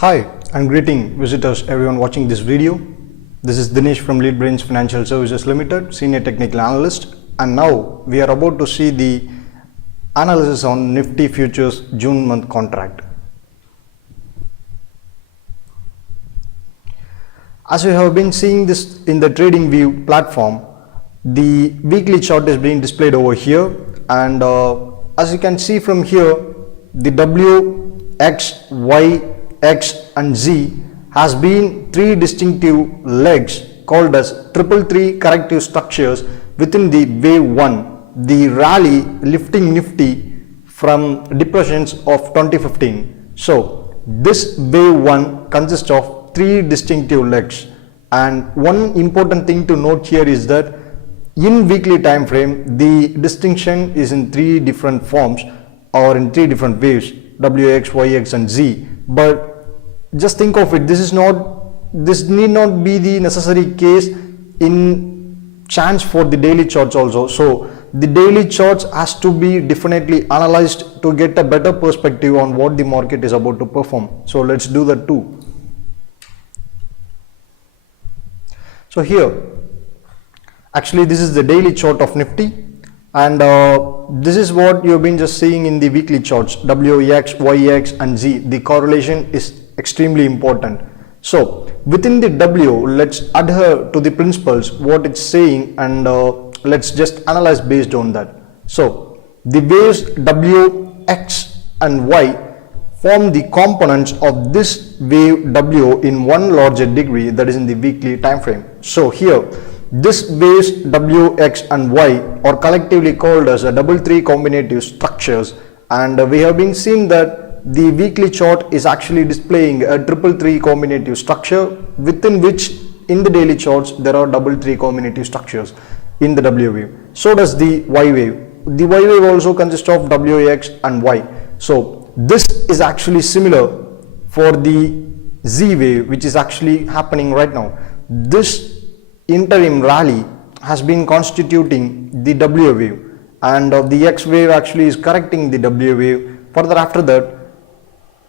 Hi and greeting visitors, everyone watching this video. This is Dinesh from Lead Brains Financial Services Limited, Senior Technical Analyst, and now we are about to see the analysis on Nifty Futures June month contract. As we have been seeing this in the TradingView platform, the weekly chart is being displayed over here, and as you can see from here, the W, X, Y, X and Z has been three distinctive legs called as 333 corrective structures within the wave 1, the rally lifting Nifty from depressions of 2015. So this wave 1 consists of three distinctive legs, and one important thing to note here is that in weekly time frame the distinction is in three different forms or in three different waves, W, X, Y, X and Z. But just think of it, this need not be the necessary case in chance for the daily charts also. So the daily charts has to be definitely analyzed to get a better perspective on what the market is about to perform. So let's do that too. So here, actually this is the daily chart of Nifty, and this is what you've been just seeing in the weekly charts, WX, YX and Z. The correlation is extremely important. So within the W, let's adhere to the principles what it's saying, and let's just analyze based on that. So the waves W, X and Y form the components of this wave W in one larger degree, that is in the weekly time frame. So here this waves W, X and Y are collectively called as a 333 combinative structures, and we have been seeing that the weekly chart is actually displaying a 333 combinative structure, within which in the daily charts there are 333 combinative structures in the W wave. So does the Y wave. The Y wave also consists of W, X and Y. So this is actually similar for the Z wave, which is actually happening right now. This interim rally has been constituting the W wave, and the X wave actually is correcting the W wave. Further after that,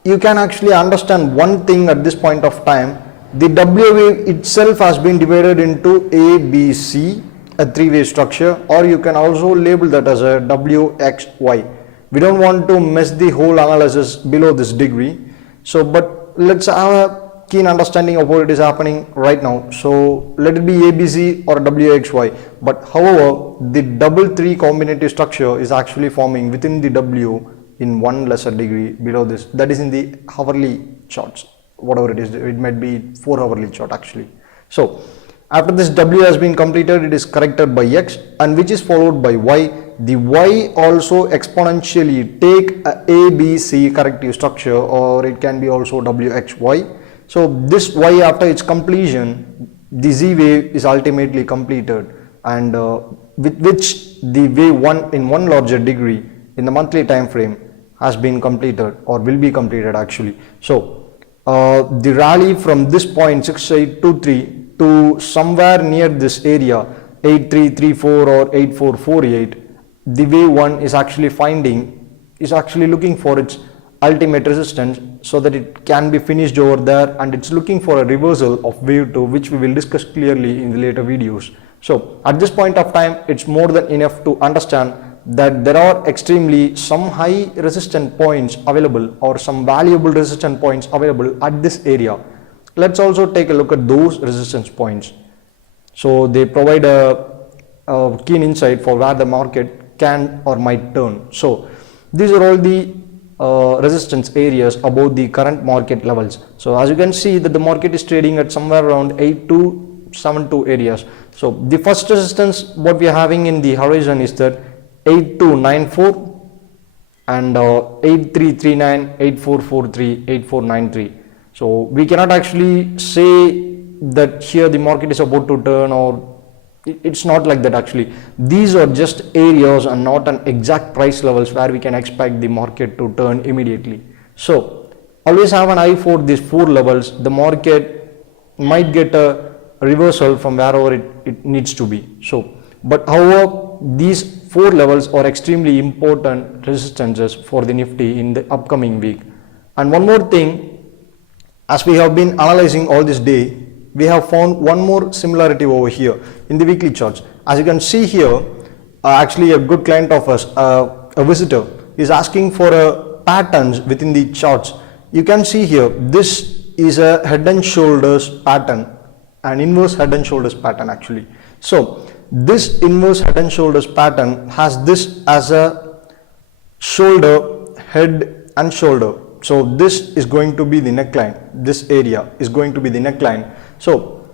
you can actually understand one thing at this point of time. The W wave itself has been divided into A, B, C, a three-way structure, or you can also label that as a W, X, Y. We don't want to mess the whole analysis below this degree. So, but let's have a keen understanding of what it is happening right now. So let it be ABC or WXY, but however the 333 combinative structure is actually forming within the W in one lesser degree below this, that is in the hourly charts, whatever it is, it might be 4 hourly chart actually. So after this W has been completed, it is corrected by X, and which is followed by Y. The Y also exponentially take a ABC corrective structure, or it can be also WXY. So this Y, after its completion, the Z wave is ultimately completed, and with which the wave 1 in one larger degree in the monthly time frame has been completed, or will be completed actually. So the rally from this point 6823 to somewhere near this area 8334 or 8448, the wave 1 is actually looking for its ultimate resistance, so that it can be finished over there, and it's looking for a reversal of wave 2, which we will discuss clearly in the later videos. So at this point of time, it's more than enough to understand that there are extremely some high resistance points available, or some valuable resistance points available at this area. Let's also take a look at those resistance points. So they provide a keen insight for where the market can or might turn. So these are all the resistance areas above the current market levels. So as you can see that the market is trading at somewhere around 8272 areas. So the first resistance what we are having in the horizon is that 8294 and 8339, 8443, 8493. So we cannot actually say that here the market is about to turn, or it's not like that actually. These are just areas and not an exact price levels where we can expect the market to turn immediately. So always have an eye for these 4 levels. The market might get a reversal from wherever it needs to be. So, but however, these 4 levels are extremely important resistances for the Nifty in the upcoming week. And one more thing, as we have been analyzing all this day, we have found one more similarity over here in the weekly charts. As you can see here, actually a good client of us, a visitor, is asking for patterns within the charts. You can see here, this is a head and shoulders pattern, an inverse head and shoulders pattern actually. So this inverse head and shoulders pattern has this as a shoulder, head and shoulder. So this is going to be the neckline. This area is going to be the neckline. So,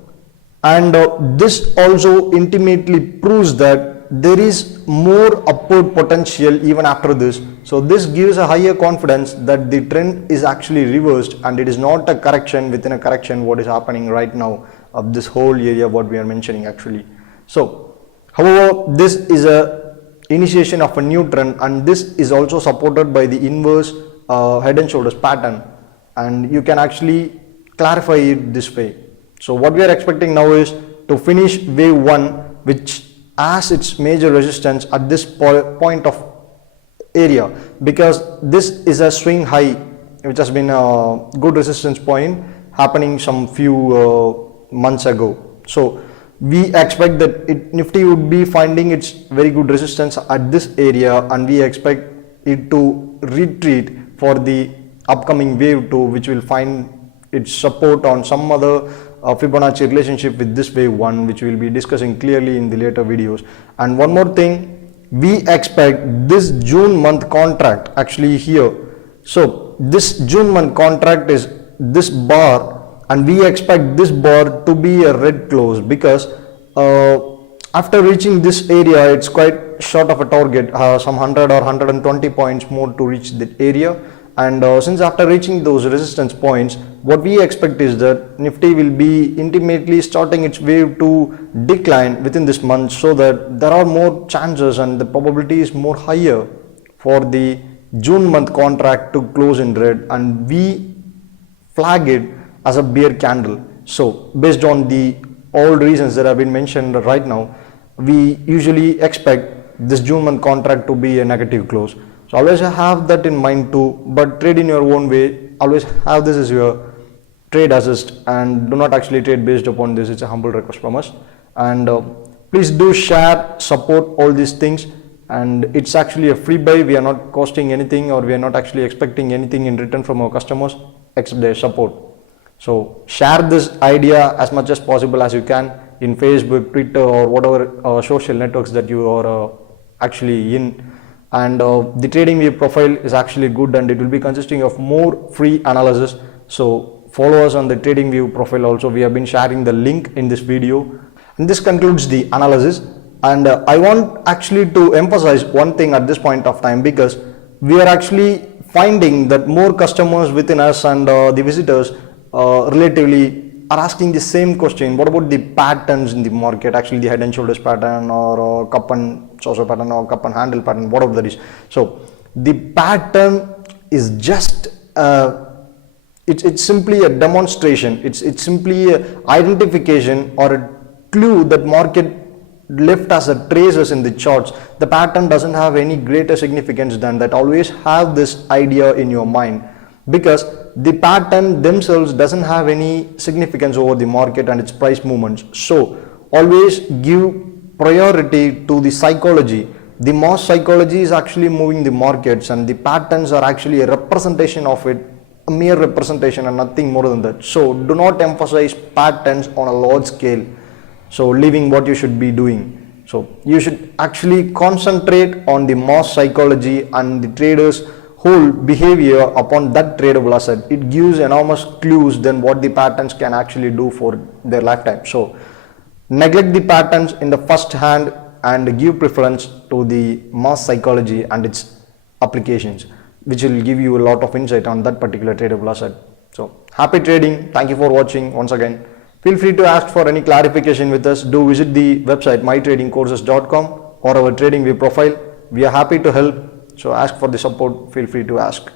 and this also intimately proves that there is more upward potential even after this. So this gives a higher confidence that the trend is actually reversed and it is not a correction within a correction what is happening right now of this whole area what we are mentioning actually. So, however, this is a initiation of a new trend and this is also supported by the inverse head and shoulders pattern, and you can actually clarify it this way. So what we are expecting now is to finish wave 1, which has its major resistance at this point of area, because this is a swing high which has been a good resistance point happening some few months ago. So we expect that Nifty would be finding its very good resistance at this area, and we expect it to retreat for the upcoming wave 2, which will find its support on some other Fibonacci relationship with this wave 1, which we will be discussing clearly in the later videos. And one more thing, we expect this June month contract actually here. So this June month contract is this bar, and we expect this bar to be a red close, because after reaching this area, it's quite short of a target, some 100 or 120 points more to reach that area. And since after reaching those resistance points, what we expect is that Nifty will be intimately starting its wave to decline within this month, so that there are more chances and the probability is more higher for the June month contract to close in red, and we flag it as a bear candle. So based on the all reasons that have been mentioned right now, we usually expect this June month contract to be a negative close. So always have that in mind too, but trade in your own way. Always have this as your trade assist, and do not actually trade based upon this. It's a humble request from us. And please do share, support all these things, and it's actually a free buy. We are not costing anything, or we are not actually expecting anything in return from our customers except their support. So share this idea as much as possible as you can in Facebook, Twitter, or whatever social networks that you are actually in. And the TradingView profile is actually good, and it will be consisting of more free analysis. So follow us on the TradingView profile also. We have been sharing the link in this video. And this concludes the analysis. And I want actually to emphasize one thing at this point of time, because we are actually finding that more customers within us and the visitors relatively are asking the same question. What about the patterns in the market, actually the head and shoulders pattern, or cup and saucer pattern, or cup and handle pattern, whatever that is. So the pattern is just it's simply a demonstration. It's simply a identification or a clue that market left as a traces in the charts. The pattern doesn't have any greater significance than that. Always have this idea in your mind, because the pattern themselves doesn't have any significance over the market and its price movements. So always give priority to the psychology. The mass psychology is actually moving the markets, and the patterns are actually a representation of it, a mere representation and nothing more than that. So do not emphasize patterns on a large scale, so leaving what you should be doing. So you should actually concentrate on the mass psychology and the traders' whole behavior upon that tradable asset. It gives enormous clues than what the patterns can actually do for their lifetime. So neglect the patterns in the first hand and give preference to the mass psychology and its applications, which will give you a lot of insight on that particular tradable asset. So happy trading. Thank you for watching once again. Feel free to ask for any clarification with us. Do visit the website mytradingcourses.com or our TradingView profile. We are happy to help. So ask for the support, feel free to ask.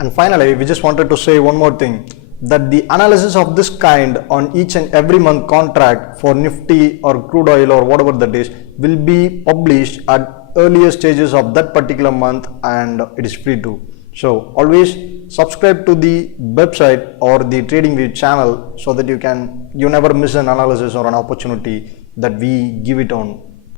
And finally, we just wanted to say one more thing, that the analysis of this kind on each and every month contract for Nifty or crude oil or whatever that is will be published at earlier stages of that particular month, and it is free to. So always subscribe to the website or the TradingView channel so that you never miss an analysis or an opportunity that we give it on